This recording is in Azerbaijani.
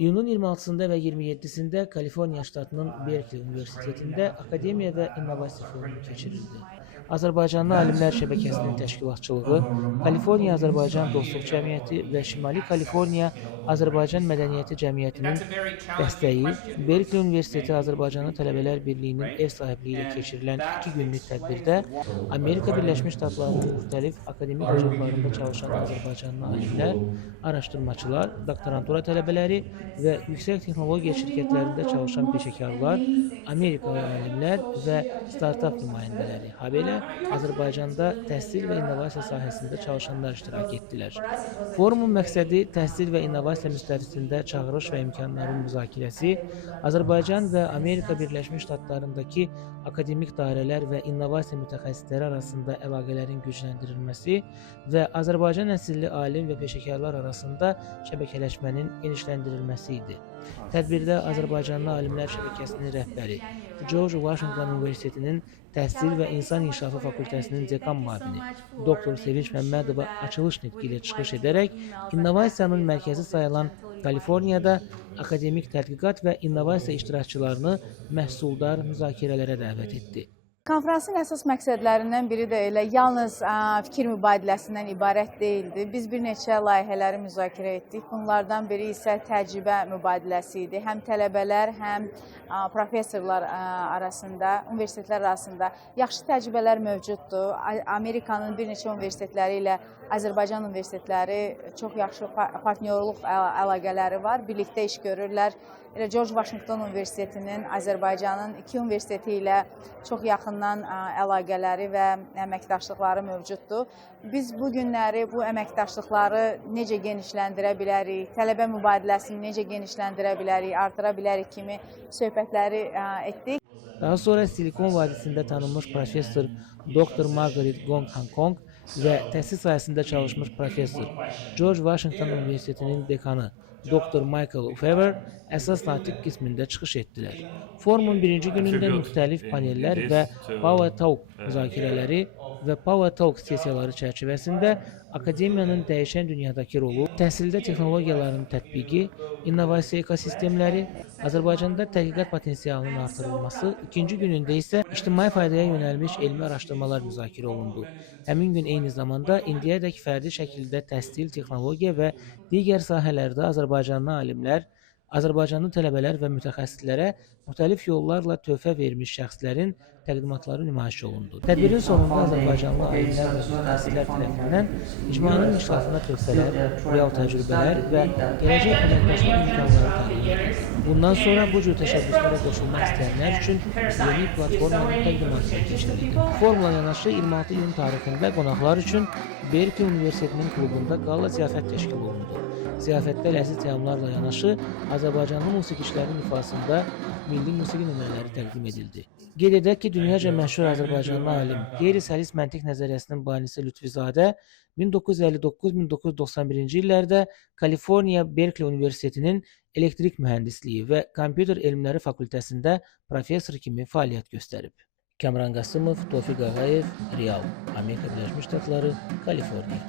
İyunun 26-sında və 27-sində Kaliforniya ştatının Berkeley Universitetində Akademiya və İnnovasiya Forumu keçirildi. Azərbaycanlı Alimlər Şəbəkəsinin təşkilatçılığı, Kaliforniya Azərbaycan Dostluq Cəmiyyəti və Şimali Kaliforniya Azərbaycan Mədəniyyəti Cəmiyyətinin dəstəyi, Berkeley Universiteti Azərbaycanlı Tələbələr Birliyinin ev sahibliyi ilə keçirilən 2 günlük tədbirdə Amerika Birləşmiş Ştatlarının müxtəlif akademik ocaqlarında çalışan azərbaycanlı alimlər, araşdırmaçılar, doktorantura tələbələri və yüksək texnologiya şirkətlərində çalışan peşəkarlar, Amerikalı alimlər və startap nümayəndələri, habelə Azərbaycanda təhsil və innovasiya sahəsində çalışanlar iştirak etdilər. Forumun məqsədi təhsil və innovasiya müstəvisində çağırış və imkanların müzakirəsi, Azərbaycan və Amerika Birləşmiş Ştatlarındakı akademik dairələr və innovasiya mütəxəssisləri arasında əlaqələrin gücləndirilməsi və Azərbaycan əsilli alim və peşəkarlar arasında şəbəkələşmənin genişləndirilməsi idi. Tədbirdə Azərbaycanlı Alimlər Şəbəkəsinin rəhbəri, George Washington Universitetinin Təhsil və İnsan İnkişafı Fakültəsinin dekan müavini, doktor Sevinç Məmmədova açılış nitqi ilə çıxış edərək innovasiyanın mərkəzi sayılan Kaliforniyada akademik tədqiqat və innovasiya iştirakçılarını məhsuldar müzakirələrə dəvət etdi. Konfransın əsas məqsədlərindən biri də elə yalnız fikir mübadiləsindən ibarət deyildi. Biz bir neçə layihələri müzakirə etdik. Bunlardan biri isə təcrübə mübadiləsi idi. Həm tələbələr, həm professorlar arasında, universitetlər arasında yaxşı təcrübələr mövcuddur. Amerikanın bir neçə universitetləri ilə Azərbaycan universitetləri çox yaxşı partnyorluq əlaqələri var. Birlikdə iş görürlər. Elə George Washington Universitetinin Azərbaycanın 2 universiteti ilə çox yaxından əlaqələri və əməkdaşlıqları mövcuddur. Biz bu günləri bu əməkdaşlıqları necə genişləndirə bilərik, tələbə mübadiləsini necə genişləndirə bilərik, artıra bilərik kimi söhbətləri etdik. Daha sonra Silikon vadisində tanınmış professor Dr. Margaret Gong Hankong və təhsil sahəsində çalışmış professor George Washington Universitetinin dekanı Dr. Michael Fever əsas natiq qismində çıxış etdilər. Forumun birinci günündə müxtəlif panellər və Power Talk müzakirələri və Power Talk sessiyaları çərçivəsində akademiyanın dəyişən dünyadakı rolu, təhsildə texnologiyaların tətbiqi, innovasiya ekosistemləri, Azərbaycanda tədqiqat potensialının artırılması, ikinci günündə isə ictimai faydaya yönəlmiş elmi araşdırmalar müzakirə olundu. Həmin gün eyni zamanda indiyədək fərdi şəkildə təhsil, texnologiya və digər sahələrdə azərbaycanlı alimlər, azərbaycanlı tələbələr və mütəxəssislərə müxtəlif yollarla töhfə vermiş şəxslərin təqdimatları nümayiş olundu. Tədbirin sonunda azərbaycanlı alimlər və mütəxəssislər tərəfindən icmanın inkişafına töhfələr, real təcrübələr və gələcək əməkdaşlıq imkanları təqdim edildi. Bundan sonra bu cür təşəbbüslərə qoşulmaq istəyənlər üçün yeni platformanın təqdimatı keçirildi. Forumla yanaşı 26 iyun tarixində qonaqlar üçün Berkeley Universitetinin klubunda qala ziyafət təşkil olundu. Ziyafətdə ləziz təamlarla yanaşı Azərbaycanlı musiqiçilərin ifasında milli musiqi nömrələri təqdim edildi. Qeyd edək ki, dünyaca məşhur azərbaycanlı alim, qeyri-səlis məntiq nəzəriyyəsinin banisi Lütfizadə 1959-1991-ci illərdə Kaliforniya Berkeley Universitetinin elektrik mühəndisliyi və kompüter elmləri fakültəsində professor kimi fəaliyyət göstərib. Kamran Qasımov, Tofiq Ağayev, Real, Amerika Birləşmiş Ştatları, Kaliforniya.